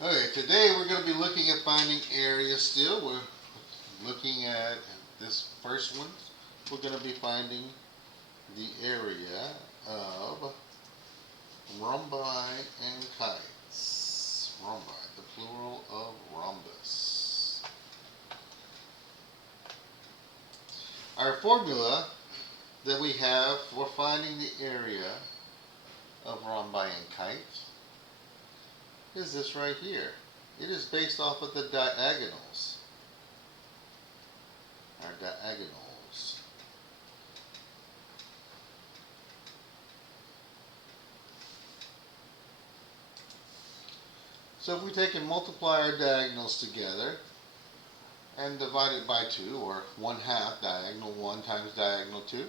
Okay, today we're going to be looking at finding areas still. We're looking at this first one. We're going to be finding the area of rhombi and kites. Rhombi, the plural of rhombus. Our formula that we have for finding the area of rhombi and kites is this right here. It is based off of the diagonals. Our diagonals. So if we take and multiply our diagonals together and divide it by 2, or 1/2 diagonal 1 times diagonal 2,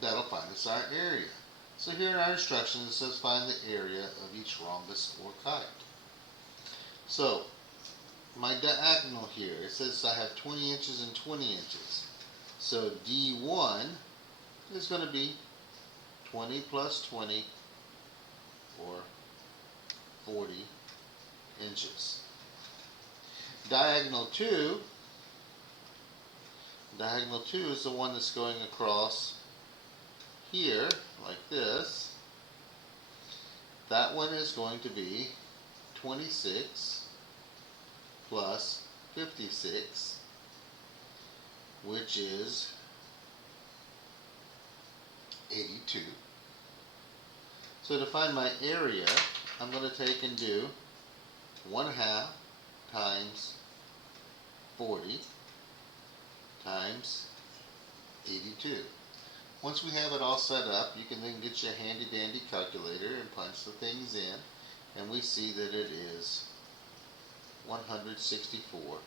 that'll find us our area. So here in our instructions it says find the area of each rhombus or kite. So my diagonal here, it says I have 20 inches and 20 inches. So D1 is going to be 20 plus 20, or 40 inches. Diagonal 2 is the one that's going across here, like this. That one is going to be 26 plus 56, which is 82. So to find my area, I'm going to take and do 1/2 times 40 times 82. Once we have it all set up, you can then get your handy dandy calculator and punch the things in, and we see that it is 164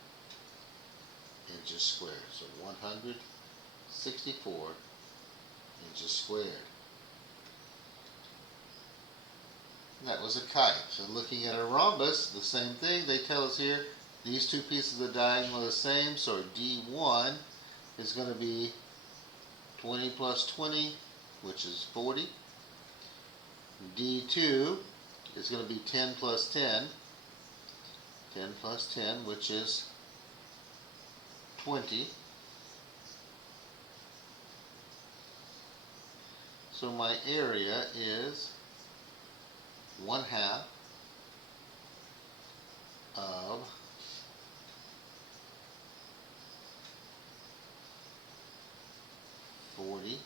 inches squared. So 164 inches squared. And that was a kite. So looking at a rhombus, the same thing. They tell us here these two pieces of the diagonal are the same, so D1 is going to be 20 plus 20, which is 40. D2 is going to be 10 plus 10, 10 plus 10, which is 20. So my area is 1/2 of 40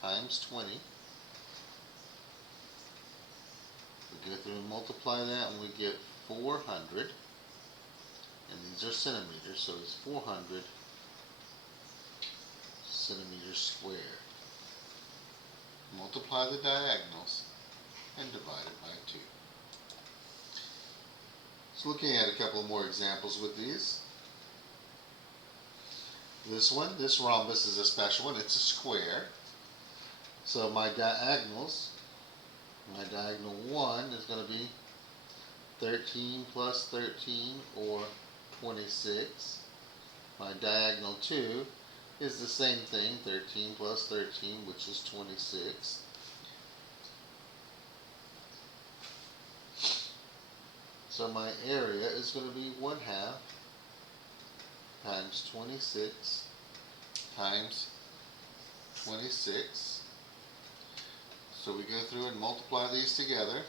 times 20. We go through and multiply that and we get 400. And these are centimeters, so it's 400 centimeters squared. Multiply the diagonals and divide it by 2. So looking at a couple more examples with these. This one, this rhombus is a special one. It's a square. So my diagonals, my diagonal 1 is going to be 13 plus 13, or 26. My diagonal 2 is the same thing, 13 plus 13, which is 26. So my area is going to be 1/2 times 26 times 26. So we go through and multiply these together.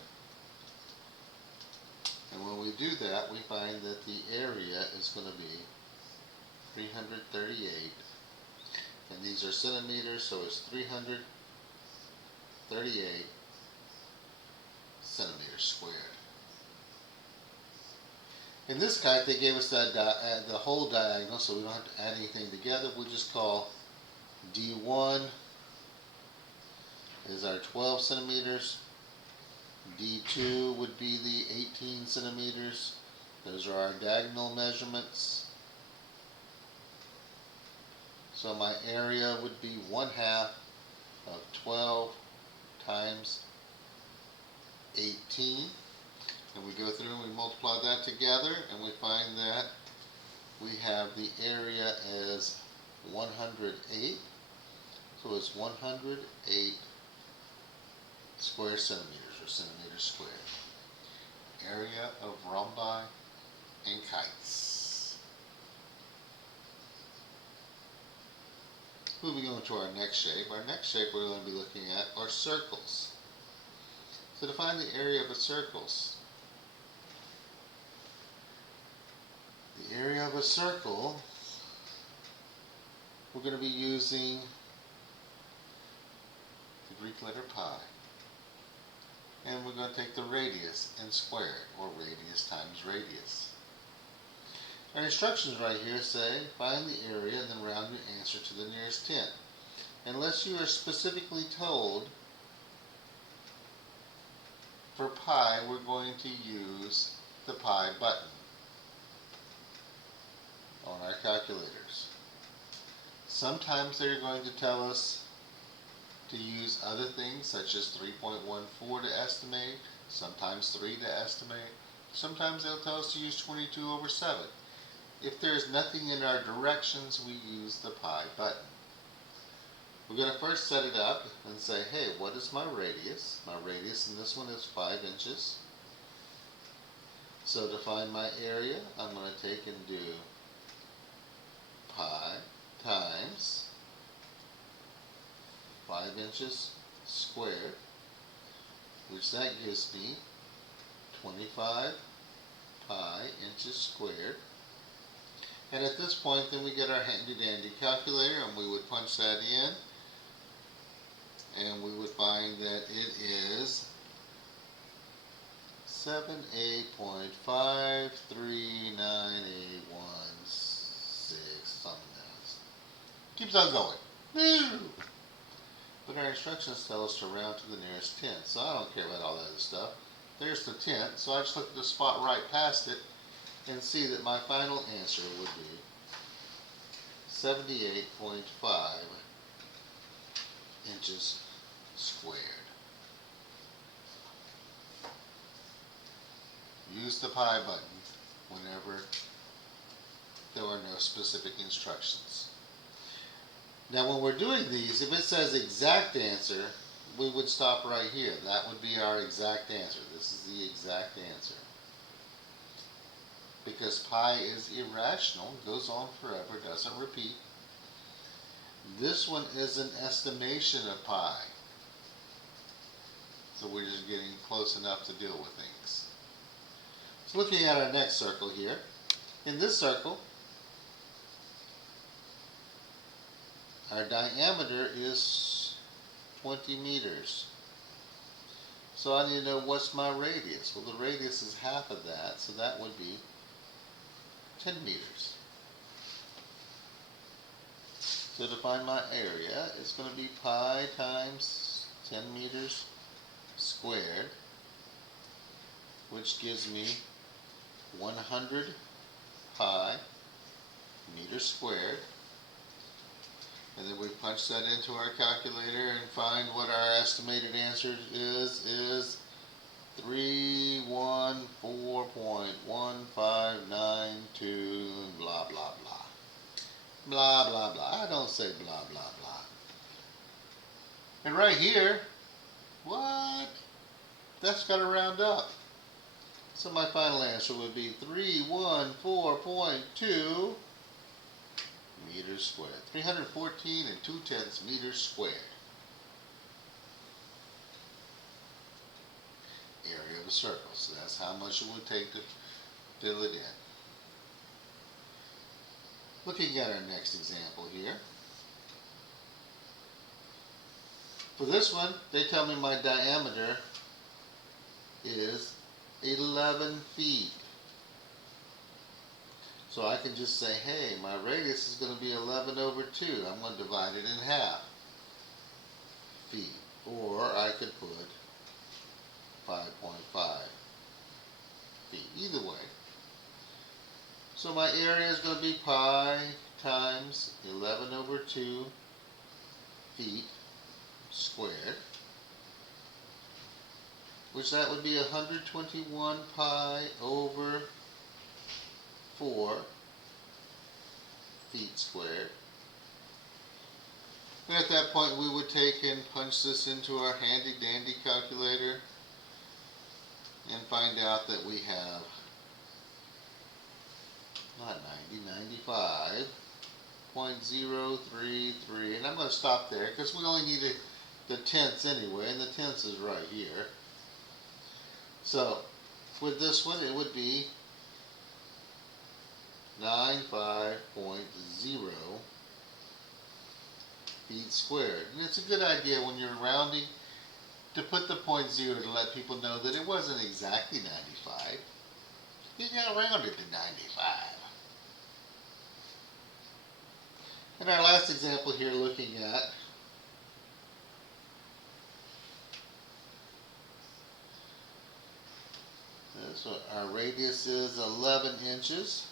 And when we do that, we find that the area is going to be 338. And these are centimeters, so it's 338 centimeters squared. In this kite, they gave us the whole diagonal, so we don't have to add anything together. We'll just call D1 is our 12 centimeters. D2 would be the 18 centimeters. Those are our diagonal measurements. So my area would be 1/2 of 12 times 18. And we go through and we multiply that together, and we find that we have the area as 108. So it's 108 square centimeters, or centimeters squared. area of rhombi and kites. Moving on to our next shape. Our next shape we're going to be looking at are circles. So to find the area of a circle, we're going to be using the Greek letter pi. And we're going to take the radius and square it, or radius times radius. Our instructions right here say find the area and then round your answer to the nearest 10. Unless you are specifically told, for pi we're going to use the pi button on our calculators. Sometimes they're going to tell us to use other things such as 3.14 to estimate, sometimes 3 to estimate, sometimes they'll tell us to use 22 over 7. If there's nothing in our directions, we use the pi button. We're going to first set it up and say, hey, what is my radius? My radius in this one is 5 inches. So to find my area, I'm going to take and do pi times 5 inches squared, which that gives me 25 pi inches squared. And at this point, then we get our handy dandy calculator and we would punch that in, and we would find that it is 78.539816, something else. Keeps on going. Woo! But our instructions tell us to round to the nearest 10, so I don't care about all that other stuff. There's the 10, so I just look at the spot right past it and see that my final answer would be 78.5 inches squared. Use the pi button whenever there are no specific instructions. Now when we're doing these, if it says exact answer, we would stop right here. That would be our exact answer. This is the exact answer. Because pi is irrational, goes on forever, doesn't repeat. This one is an estimation of pi. So we're just getting close enough to deal with things. So looking at our next circle here, in this circle, our diameter is 20 meters. So I need to know what's my radius. Well, the radius is half of that, so that would be 10 meters. So to find my area, it's going to be pi times 10 meters squared, which gives me 100 pi meters squared. And then we punch that into our calculator and find what our estimated answer is 314.1592 blah blah blah. Blah blah blah. I don't say blah blah blah. And right here, what? That's got to round up. So my final answer would be 314.2 meters squared. 314 2/10 meters squared. Area of a circle. So that's how much it would take to fill it in. Looking at our next example here. For this one, they tell me my diameter is 11 feet. So I can just say, hey, my radius is going to be 11 over 2. I'm going to divide it in half. Feet. Or I could put 5.5 feet. Either way. So my area is going to be pi times 11 over 2 feet squared, which that would be 121 pi over 4 feet squared. And at that point we would take and punch this into our handy dandy calculator and find out that we have not 90, 95.033, and I'm going to stop there because we only need the tenths anyway, and the tenths is right here. So with this one, it would be 95.0 feet squared. And it's a good idea when you're rounding to put the point 0 to let people know that it wasn't exactly 95. You got rounded to 95. And our last example here, looking at so our radius is 11 inches.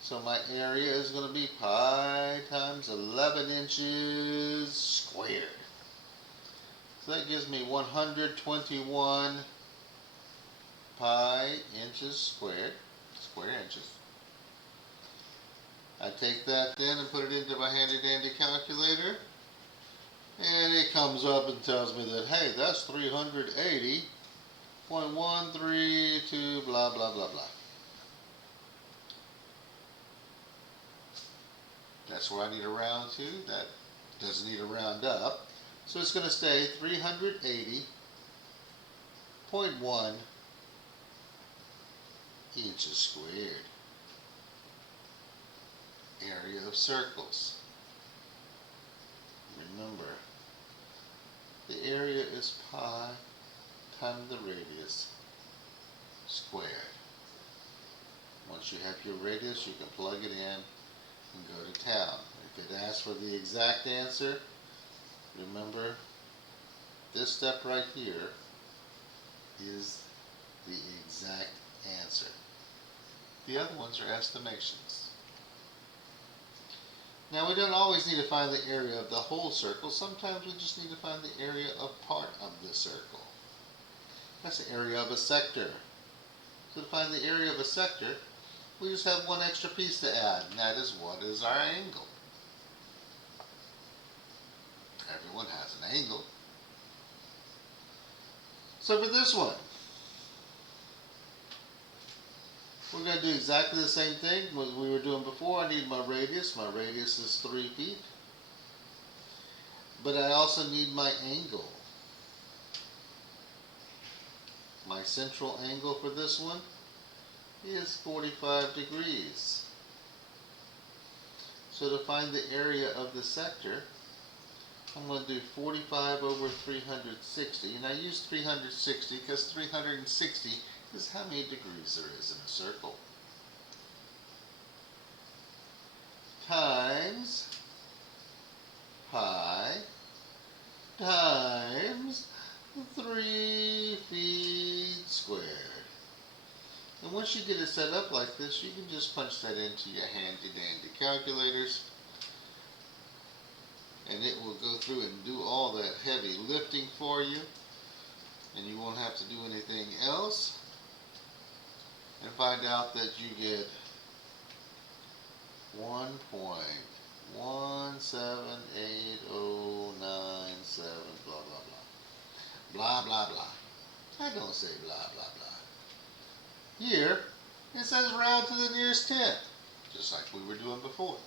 So my area is going to be pi times 11 inches squared. So that gives me 121 pi inches squared, square inches. I take that then and put it into my handy dandy calculator, and it comes up and tells me that, hey, that's 380.132 blah blah blah blah. That's where I need to round to. That doesn't need to round up. So it's going to stay 380.1 inches squared. Area of circles. Remember, the area is pi times the radius squared. Once you have your radius, you can plug it in and go to town. If it asks for the exact answer, remember this step right here is the exact answer. The other ones are estimations. Now we don't always need to find the area of the whole circle. Sometimes we just need to find the area of part of the circle. That's the area of a sector. So to find the area of a sector, we just have one extra piece to add, and that is, what is our angle? Everyone has an angle. So for this one, we're going to do exactly the same thing as we were doing before. I need my radius. My radius is 3 feet. But I also need my angle. My central angle for this one is 45 degrees. So to find the area of the sector, I'm going to do 45 over 360. And I use 360 because 360 is how many degrees there is in a circle. Times pi times 3 feet squared. And once you get it set up like this, you can just punch that into your handy dandy calculators, and it will go through and do all that heavy lifting for you, and you won't have to do anything else, and find out that you get 1.178097 blah blah blah. Blah blah blah. I don't say blah blah blah. Here, it says round to the nearest tenth, just like we were doing before.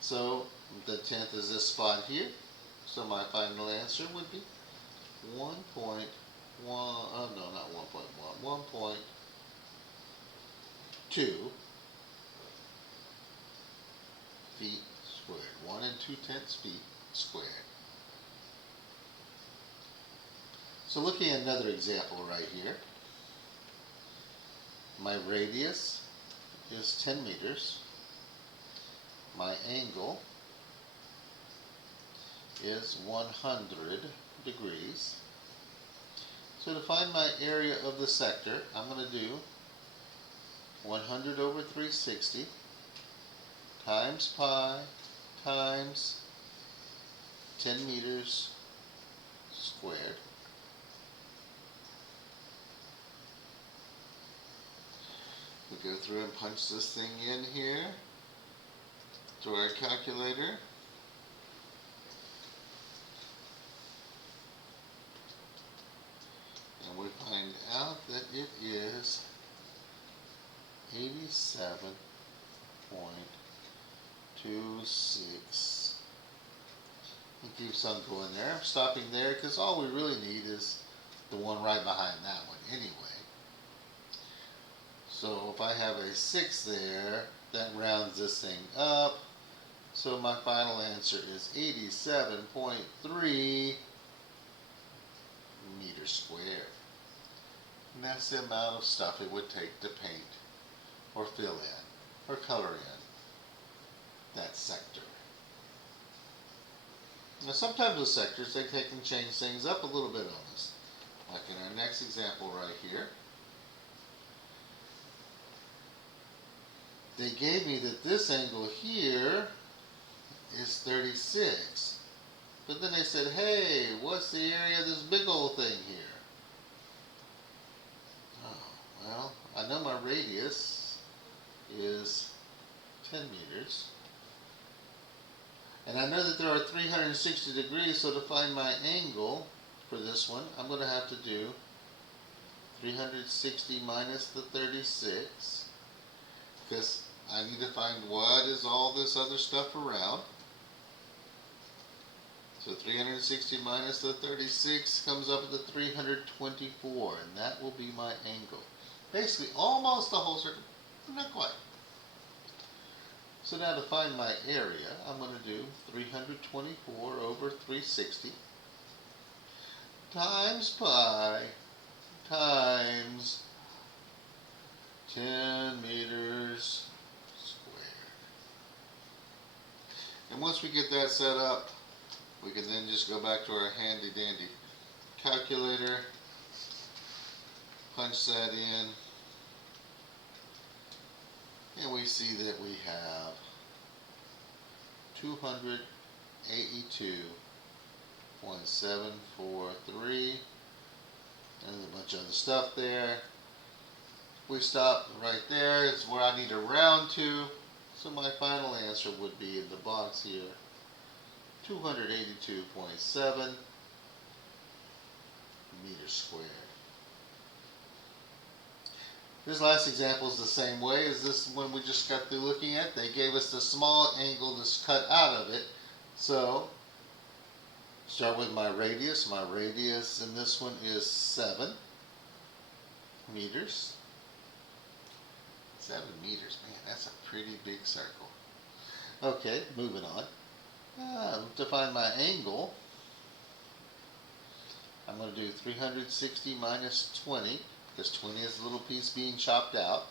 So the tenth is this spot here. So my final answer would be 1.1. Oh no, not 1.1. 1.2 feet squared. 1 2/10 feet squared. So looking at another example right here. My radius is 10 meters. My angle is 100 degrees. So to find my area of the sector, I'm going to do 100 over 360 times pi times 10 meters squared. We go through and punch this thing in here to our calculator. And we find 87.26. It keeps on going there. I'm stopping there because all we really need is the one right behind that one anyway. So if I have a 6 there, that rounds this thing up. So my final answer is 87.3 meters squared. And that's the amount of stuff it would take to paint or fill in or color in that sector. Now sometimes with sectors they can change things up a little bit on us. Like in our next example right here. They gave me that this angle here is 36. But then they said, hey, what's the area of this big old thing here? Oh, well, I know my radius is 10 meters. And I know that there are 360 degrees, so to find my angle for this one, I'm going to have to do 360 minus the 36. Because I need to find what is all this other stuff around. So 360 minus the 36 comes up with the 324, and that will be my angle. Basically, almost the whole circle, but not quite. So now to find my area, I'm going to do 324 over 360 times pi times 10 meters squared. And once we get that set up, we can then just go back to our handy dandy calculator, punch that in, and we see that we have 282.743, and a bunch of other stuff there. We stop right there, it's where I need to round to, so my final answer would be in the box here, 282.7 meters squared. This last example is the same way as this one we just got through looking at. They gave us the small angle that's cut out of it. So, start with my radius. My radius in this one is 7 meters. 7 meters, man, that's a pretty big circle. Okay, moving on. To find my angle, I'm going to do 360 minus 20, because 20 is a little piece being chopped out.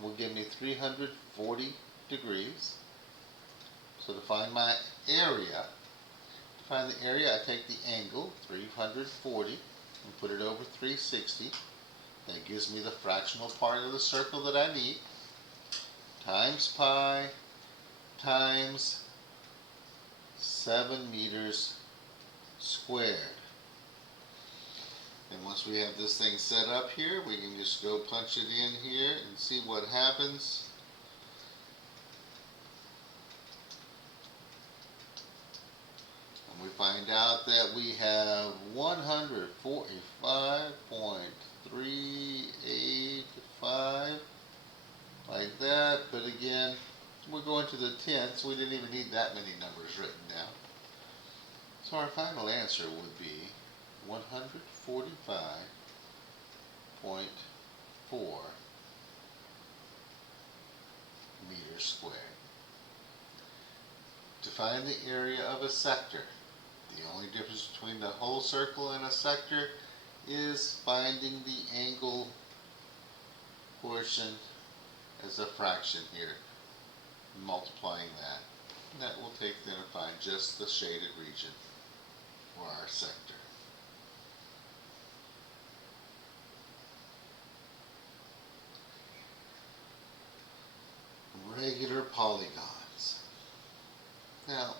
Will give me 340 degrees. So to find my area, I take the angle, 340, and put it over 360. That gives me the fractional part of the circle that I need, times pi times 7 meters squared. And once we have this thing set up here, we can just go punch it in here and see what happens. And we find out that we have 145.385, like that. But again, we're going to the tenths. We didn't even need that many numbers written down. So our final answer would be 145.4 meters squared. To find the area of a sector, the only difference between the whole circle and a sector is finding the angle portion as a fraction here, multiplying that. And that will take then to find just the shaded region for our sector. Regular polygons. Now,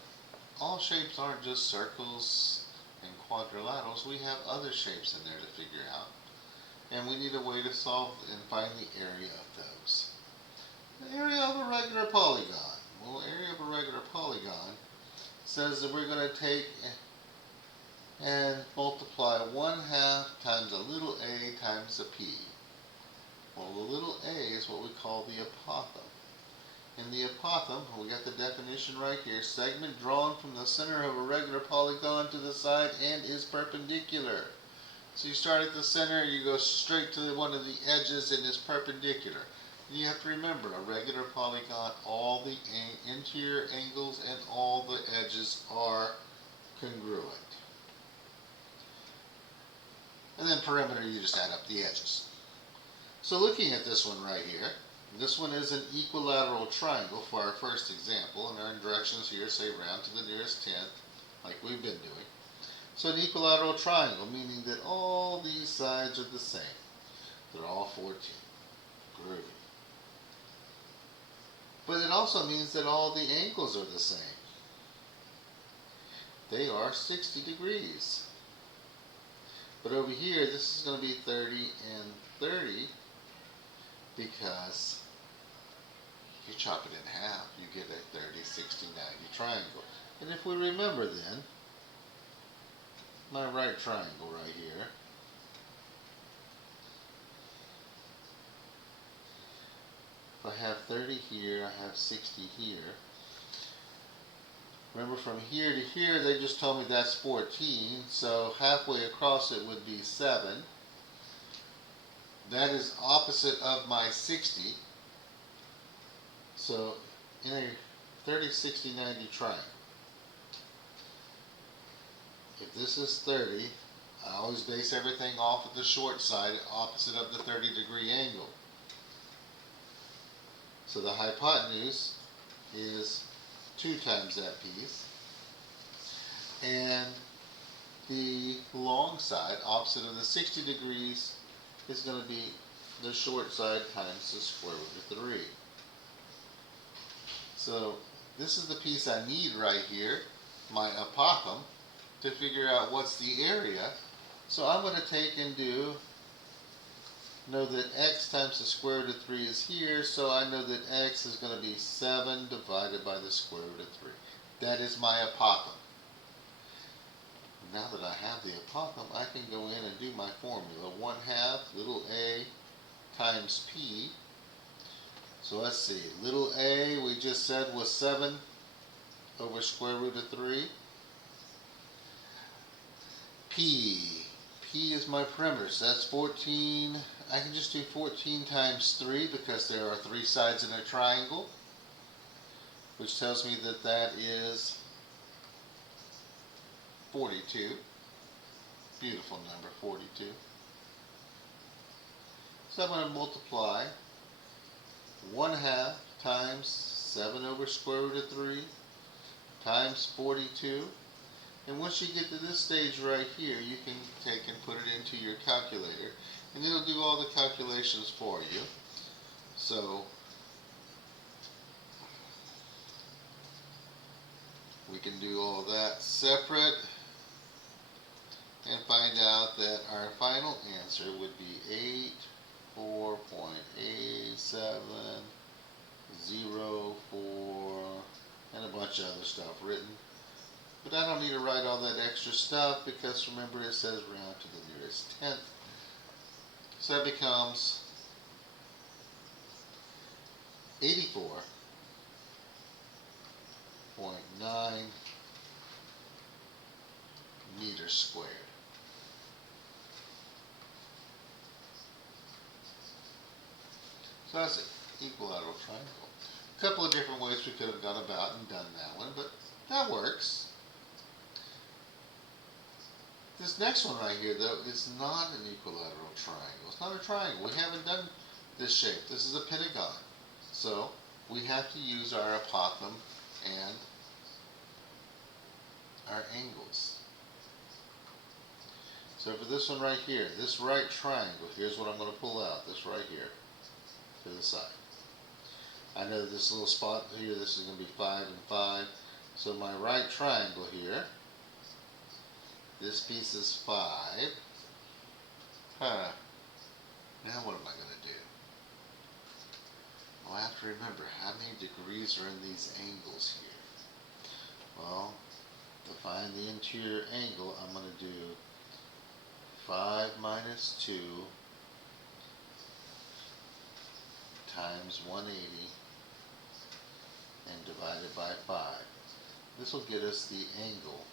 all shapes aren't just circles and quadrilaterals. We have other shapes in there to figure out. And we need a way to solve and find the area of those. The area of a regular polygon. Well, the area of a regular polygon says that we're going to take and multiply 1/2 times a little a times a p. Well, the little a is what we call the apothem. In the apothem, we got the definition right here, segment drawn from the center of a regular polygon to the side and is perpendicular. So you start at the center, you go straight to one of the edges and is perpendicular. And you have to remember, a regular polygon, all the interior angles and all the edges are congruent. And then perimeter, you just add up the edges. So looking at this one right here, this one is an equilateral triangle for our first example, and our directions here say round to the nearest tenth, like we've been doing. So an equilateral triangle, meaning that all these sides are the same. They're all 14. Groovy. But it also means that all the angles are the same. They are 60 degrees. But over here, this is going to be 30 and 30 because if you chop it in half, you get a 30, 60, 90 triangle. And if we remember then, my right triangle right here, if I have 30 here, I have 60 here. Remember, from here to here, they just told me that's 14, so halfway across it would be 7. That is opposite of my 60. So in a 30, 60, 90 triangle, if this is 30, I always base everything off of the short side opposite of the 30-degree angle. So the hypotenuse is 2 times that piece. And the long side opposite of the 60 degrees is going to be the short side times the square root of 3. So this is the piece I need right here, my apothem, to figure out what's the area. So I'm going to take and know that x times the square root of 3 is here, so I know that x is going to be 7 divided by the square root of 3. That is my apothem. Now that I have the apothem, I can go in and do my formula. 1/2 little a times p. So let's see, little a we just said was 7 over square root of 3. P is my perimeter, so that's 14. I can just do 14 times 3 because there are 3 sides in a triangle, which tells me that that is 42. Beautiful number, 42. So I'm going to multiply 1/2 times 7 over square root of 3 times 42. And once you get to this stage right here, you can take and put it into your calculator, and it'll do all the calculations for you. So we can do all that separate and find out that our final answer would be 84.8704 and a bunch of other stuff written. But I don't need to write all that extra stuff because remember it says round to the nearest tenth. So that becomes 84.9 meters squared. So that's an equilateral triangle. A couple of different ways we could have gone about and done that one, but that works. This next one right here, though, is not an equilateral triangle. It's not a triangle. We haven't done this shape. This is a pentagon. So we have to use our apothem and our angles. So for this one right here, this right triangle, here's what I'm going to pull out. This right here to the side. I know this little spot here, this is going to be 5 and 5. So my right triangle here, this piece is 5. Now what am I going to do? Well, I have to remember how many degrees are in these angles here. Well, to find the interior angle, I'm going to do 5 minus 2 times 180 and divide it by 5. This will get us the angle.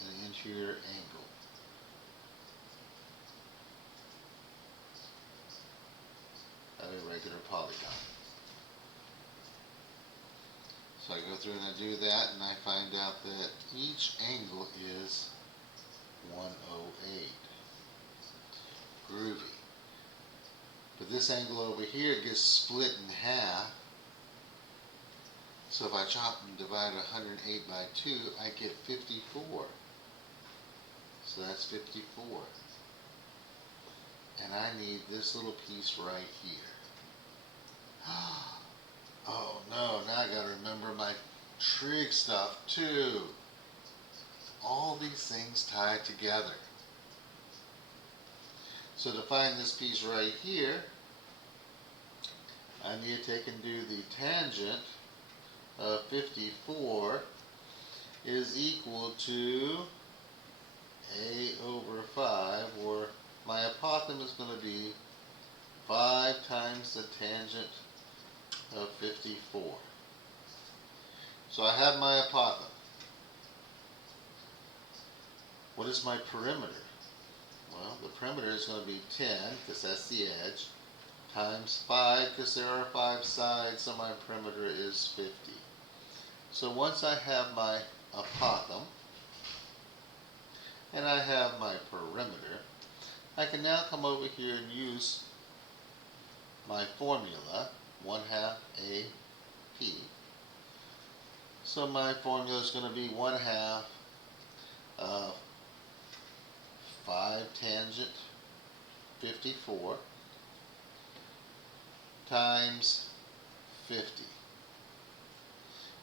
An interior angle. Of a regular polygon. So I go through and I do that, and I find out that each angle is 108. Groovy. But this angle over here gets split in half. So if I chop and divide 108 by 2, I get 54. So that's 54. And I need this little piece right here. Oh no, now I gotta remember my trig stuff too. All these things tie together. So to find this piece right here, I need to take and do the tangent of 54 is equal to a over 5, or my apothem is going to be 5 times the tangent of 54. So I have my apothem. What is my perimeter? Well, the perimeter is going to be 10, because that's the edge, times 5, because there are 5 sides, so my perimeter is 50. So once I have my apothem, and I have my perimeter, I can now come over here and use my formula, 1/2 AP. So my formula is going to be 1/2 of 5 tangent 54 times 50.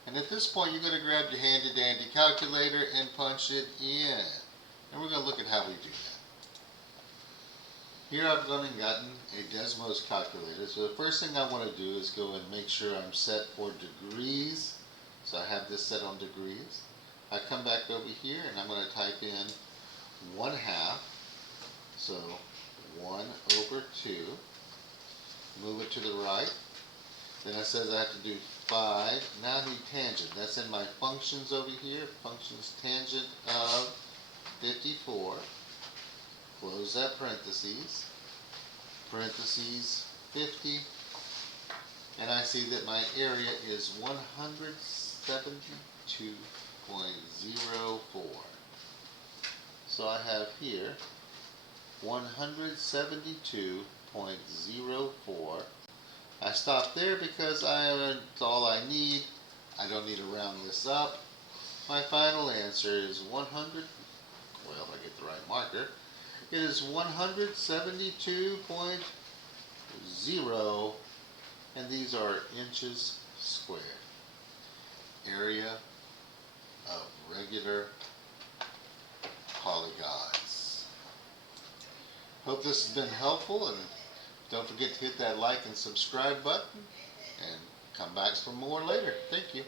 And at this point, you're going to grab your handy dandy calculator and punch it in. And we're going to look at how we do that. Here I've gone and gotten a Desmos calculator. So the first thing I want to do is go and make sure I'm set for degrees. So I have this set on degrees. I come back over here and I'm going to type in 1/2. So 1/2. Move it to the right. Then it says I have to do 5. Now I need tangent. That's in my functions over here. Functions tangent of 54. Close that parentheses. Parentheses 50. And I see that my area is 172.04. So I have here 172.04. I stop there because that's all I need. I don't need to round this up. My final answer is 100. Well, if I get the right marker, it is 172.0, and these are inches squared. Area of regular polygons. Hope this has been helpful, and don't forget to hit that like and subscribe button, and come back for more later. Thank you.